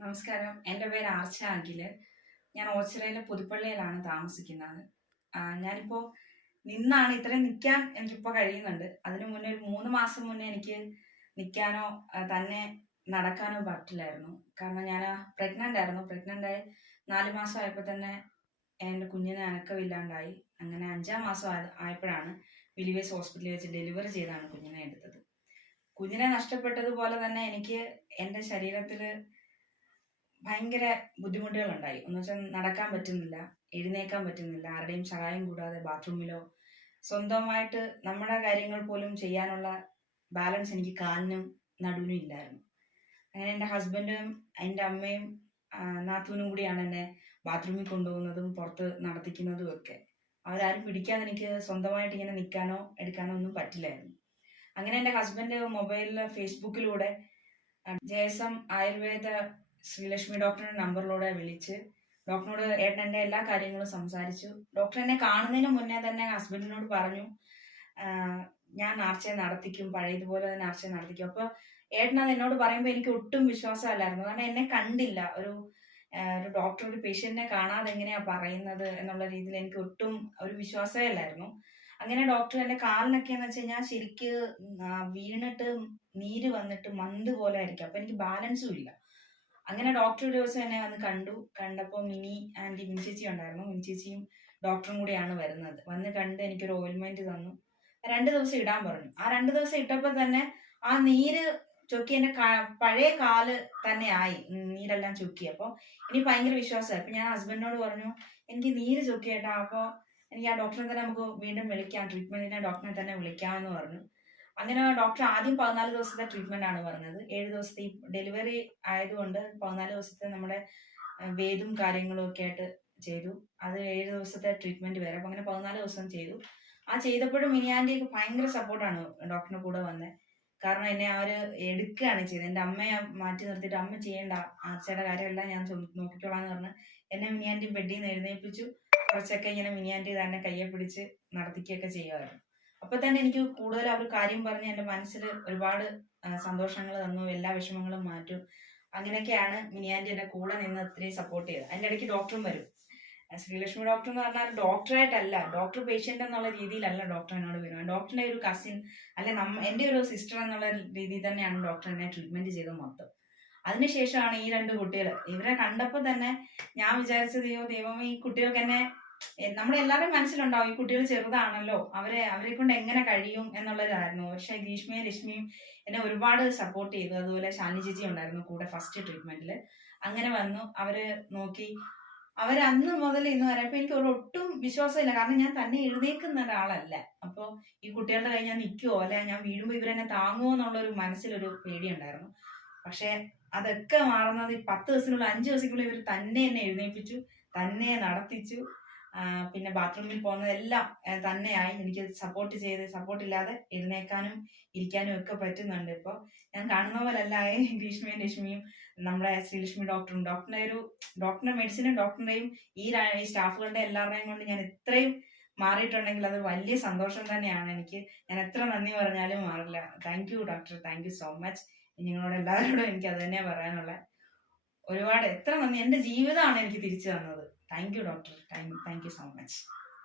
നമസ്കാരം. എന്റെ പേര് ആർച്ച അഖിൽ. ഞാൻ ഓച്ചിറയിലെ പുതുപ്പള്ളിയിലാണ് താമസിക്കുന്നത്. ഞാനിപ്പോൾ നിന്നാണ് ഇത്രയും നിൽക്കാൻ എനിക്കിപ്പോൾ കഴിയുന്നുണ്ട്. അതിനു മുന്നേ ഒരു മൂന്ന് മാസം മുന്നേ എനിക്ക് നിൽക്കാനോ തന്നെ നടക്കാനോ പറ്റില്ലായിരുന്നു. കാരണം ഞാൻ പ്രഗ്നന്റ് ആയിരുന്നു. പ്രഗ്നന്റ് ആയി നാല് മാസം ആയപ്പോൾ തന്നെ എന്റെ കുഞ്ഞിന് അനക്കമില്ലാണ്ടായി. അങ്ങനെ അഞ്ചാം മാസം ആയ- ആയപ്പോഴാണ് വിലിവേസ് ഹോസ്പിറ്റലിൽ വെച്ച് ഡെലിവറി ചെയ്താണ് കുഞ്ഞിനെ എടുത്തത്. കുഞ്ഞിനെ നഷ്ടപ്പെട്ടതുപോലെ തന്നെ എനിക്ക് എന്റെ ശരീരത്തിൽ ഭയങ്കര ബുദ്ധിമുട്ടുകളുണ്ടായി. എന്ന് വെച്ചാൽ നടക്കാൻ പറ്റുന്നില്ല എഴുന്നേക്കാൻ പറ്റുന്നില്ല ആരുടെയും സഹായം കൂടാതെ ബാത്റൂമിലോ. സ്വന്തമായിട്ട് നമ്മുടെ കാര്യങ്ങൾ പോലും ചെയ്യാനുള്ള ബാലൻസ് എനിക്ക് കാലിനും നടുവിനും ഇല്ലായിരുന്നു. അങ്ങനെ എന്റെ ഹസ്ബൻഡും എന്റെ അമ്മയും നാത്തൂനും കൂടിയാണ് എന്നെ ബാത്റൂമിൽ കൊണ്ടുപോകുന്നതും പുറത്ത് നടത്തിക്കുന്നതും ഒക്കെ. അവരാരും പിടിക്കാതെ എനിക്ക് സ്വന്തമായിട്ട് ഇങ്ങനെ നിൽക്കാനോ എടുക്കാനോ ഒന്നും പറ്റില്ലായിരുന്നു. അങ്ങനെ എന്റെ ഹസ്ബൻഡ് മൊബൈലിൽ ഫേസ്ബുക്കിലൂടെ ജയസം ആയുർവേദ ശ്രീലക്ഷ്മി ഡോക്ടറുടെ നമ്പറിലൂടെ വിളിച്ച് ഡോക്ടറിനോട് ഏട്ടന്റെ എല്ലാ കാര്യങ്ങളും സംസാരിച്ചു. ഡോക്ടർ എന്നെ കാണുന്നതിന് മുന്നേ തന്നെ ഹസ്ബൻഡിനോട് പറഞ്ഞു ഞാൻ നേർച്ചയെ നടത്തിക്കും പഴയതുപോലെ തന്നെ നേർച്ചയെ നടത്തിക്കും. അപ്പോൾ ഏട്ടൻ അത് എന്നോട് പറയുമ്പോൾ എനിക്ക് ഒട്ടും വിശ്വാസമല്ലായിരുന്നു. കാരണം എന്നെ കണ്ടില്ല. ഒരു ഒരു ഡോക്ടർ ഒരു പേഷ്യന്റിനെ കാണാതെ എങ്ങനെയാ പറയുന്നത് എന്നുള്ള രീതിയിൽ എനിക്ക് ഒട്ടും ഒരു വിശ്വാസമേ അല്ലായിരുന്നു അങ്ങനെ ഡോക്ടർ എന്റെ കാലിനൊക്കെ എന്ന് വെച്ച് കഴിഞ്ഞാൽ ശരിക്ക് വീണിട്ട് നീര് വന്നിട്ട് മന്ത് പോലെ ആയിരിക്കും. അപ്പൊ എനിക്ക് ബാലൻസും ഇല്ല. അങ്ങനെ ഡോക്ടർ ഒരു ദിവസം എന്നെ വന്ന് കണ്ടു. കണ്ടപ്പോൾ മിനി ആന്റി മിനി ചേച്ചി ഉണ്ടായിരുന്നു. മിനി ചേച്ചിയും ഡോക്ടറും കൂടിയാണ് വരുന്നത്. വന്ന് കണ്ട് എനിക്കൊരു ഓയിൽമെന്റ് തന്നു. രണ്ട് ദിവസം ഇടാൻ പറഞ്ഞു. ആ രണ്ട് ദിവസം ഇട്ടപ്പോൾ തന്നെ ആ നീര് ചൊക്കി എന്റെ പഴയ കാൽ തന്നെ ആയി. നീരെല്ലാം ചൊക്കി അപ്പോൾ എനിക്ക് ഭയങ്കര വിശ്വാസമായി. അപ്പൊ ഞാൻ ഹസ്ബൻഡിനോട് പറഞ്ഞു എനിക്ക് നീര് ചൊക്കിയേട്ടാ. അപ്പോൾ എനിക്ക് ആ ഡോക്ടറെ തന്നെ നമുക്ക് വീണ്ടും വിളിക്കാം. ട്രീറ്റ്മെന്റിനെ ഡോക്ടറെ തന്നെ വിളിക്കാമെന്ന് പറഞ്ഞു. അങ്ങനെ ഡോക്ടർ ആദ്യം പതിനാല് ദിവസത്തെ ട്രീറ്റ്മെന്റ് ആണ് പറഞ്ഞത്. ഏഴ് ദിവസത്തെ ഡെലിവറി ആയതുകൊണ്ട് പതിനാല് ദിവസത്തെ നമ്മുടെ വേദും കാര്യങ്ങളും ഒക്കെ ആയിട്ട് ചെയ്തു. അത് ഏഴ് ദിവസത്തെ ട്രീറ്റ്മെന്റ് വരെ അപ്പൊ അങ്ങനെ പതിനാല് ദിവസം ചെയ്തു. ആ ചെയ്തപ്പോഴും മിനിയാന്റെ ഭയങ്കര സപ്പോർട്ടാണ് ഡോക്ടറിന്റെ കൂടെ വന്നത് കാരണം എന്നെ അവർ എടുക്കുകയാണ് ചെയ്തത്. എന്റെ അമ്മയെ മാറ്റി നിർത്തിയിട്ട് അമ്മ ചെയ്യേണ്ട ആച്ചയുടെ കാര്യമെല്ലാം ഞാൻ നോക്കിക്കോളാം നോക്കിക്കോളാന്ന് പറഞ്ഞ് എന്നെ മിനിയാന്റെ ബെഡിൽ എഴുന്നേൽപ്പിച്ചു. കുറച്ചൊക്കെ ഇങ്ങനെ മിനിയാന്റെ തന്നെ കയ്യെ പിടിച്ച് നടത്തിക്കുകയൊക്കെ ചെയ്യുമായിരുന്നു അപ്പൊ തന്നെ എനിക്ക് കൂടുതൽ ആ ഒരു കാര്യം പറഞ്ഞ് എന്റെ മനസ്സിൽ ഒരുപാട് സന്തോഷങ്ങൾ തന്നു എല്ലാ വിഷമങ്ങളും മാറ്റും. അങ്ങനെയൊക്കെയാണ് മിനിയാന്റെ എന്റെ കൂടെ നിന്ന് ഇത്രയും സപ്പോർട്ട് ചെയ്തത്. അതിന്റെ ഇടയ്ക്ക് ഡോക്ടറും വരും. ശ്രീലക്ഷ്മി ഡോക്ടർ എന്ന് പറഞ്ഞാൽ ഡോക്ടറായിട്ടല്ല ഡോക്ടർ പേഷ്യന്റ് എന്നുള്ള രീതിയിലല്ല ഡോക്ടർ എന്നോട് വരുന്നത്. ഡോക്ടറിന്റെ ഒരു കസിൻ അല്ലെ നമ്മ എന്റെ ഒരു സിസ്റ്റർ എന്നുള്ള രീതിയിൽ തന്നെയാണ് ഡോക്ടർ എന്നെ ട്രീറ്റ്മെന്റ് ചെയ്തത് മൊത്തം. അതിനുശേഷമാണ് ഈ രണ്ട് കുട്ടികൾ ഇവരെ കണ്ടപ്പോൾ തന്നെ ഞാൻ വിചാരിച്ചത് ദൈവം ദൈവമേ ഈ കുട്ടികൾക്ക് എന്നെ എല്ലാവരുടെയും മനസ്സിലുണ്ടാവും ഈ കുട്ടികൾ ചെറുതാണല്ലോ അവരെ അവരെ കൊണ്ട് എങ്ങനെ കഴിയും എന്നുള്ളതായിരുന്നു. പക്ഷെ ഗ്രീഷ്മയും രശ്മിയും എന്നെ ഒരുപാട് സപ്പോർട്ട് ചെയ്തു. അതുപോലെ ഷാനി ചേച്ചി ഉണ്ടായിരുന്നു കൂടെ ഫസ്റ്റ് ട്രീറ്റ്മെന്റിൽ അങ്ങനെ വന്നു. അവർ നോക്കി. അവർ അന്ന് മുതൽ ഇന്ന് വരെ അപ്പൊ എനിക്ക് ഒട്ടും വിശ്വാസമില്ല. കാരണം ഞാൻ തന്നെ എഴുന്നേക്കുന്ന ഒരാളല്ല. അപ്പോൾ ഈ കുട്ടികളുടെ കയ്യിൽ ഞാൻ നിൽക്കുവോ? അല്ലെ ഞാൻ വീഴുമ്പോൾ ഇവരെന്നെ താങ്ങുമോ എന്നുള്ള ഒരു മനസ്സിലൊരു പേടിയുണ്ടായിരുന്നു. പക്ഷെ അതൊക്കെ മാറുന്നത് ഈ പത്ത് ദിവസത്തിനുള്ളിൽ അഞ്ച് ദിവസത്തിനുള്ളിൽ ഇവർ തന്നെ എന്നെ എഴുന്നേൽപ്പിച്ചു തന്നെ നടത്തിച്ചു. പിന്നെ ബാത്റൂമിൽ പോകുന്നതെല്ലാം തന്നെയായി. എനിക്ക് സപ്പോർട്ട് ചെയ്ത് സപ്പോർട്ട് ഇല്ലാതെ എഴുന്നേക്കാനും ഇരിക്കാനും ഒക്കെ പറ്റുന്നുണ്ട് ഇപ്പോൾ ഞാൻ കാണുന്ന പോലല്ല ഗ്രീഷ്മയും രശ്മിയും നമ്മുടെ ശ്രീലക്ഷ്മി ഡോക്ടറും ഡോക്ടറിന്റെ ഒരു ഡോക്ടറിന്റെ മെഡിസിനും ഡോക്ടറിന്റെയും ഈ സ്റ്റാഫുകളുടെ എല്ലാവരുടെയും കൊണ്ട് ഞാൻ ഇത്രയും മാറിയിട്ടുണ്ടെങ്കിൽ അത് വലിയ സന്തോഷം തന്നെയാണ്. എനിക്ക് ഞാൻ എത്ര നന്ദി പറഞ്ഞാലും മാറില്ല. Thank you doctor thank you so much നിങ്ങളോട് എല്ലാവരോടും എനിക്ക് അത് തന്നെ പറയാനുള്ള. ഒരുപാട് എത്ര നന്ദി. എന്റെ ജീവിതമാണ് എനിക്ക് തിരിച്ചു തന്നത്. Thank you, doctor. Thank, thank you so much.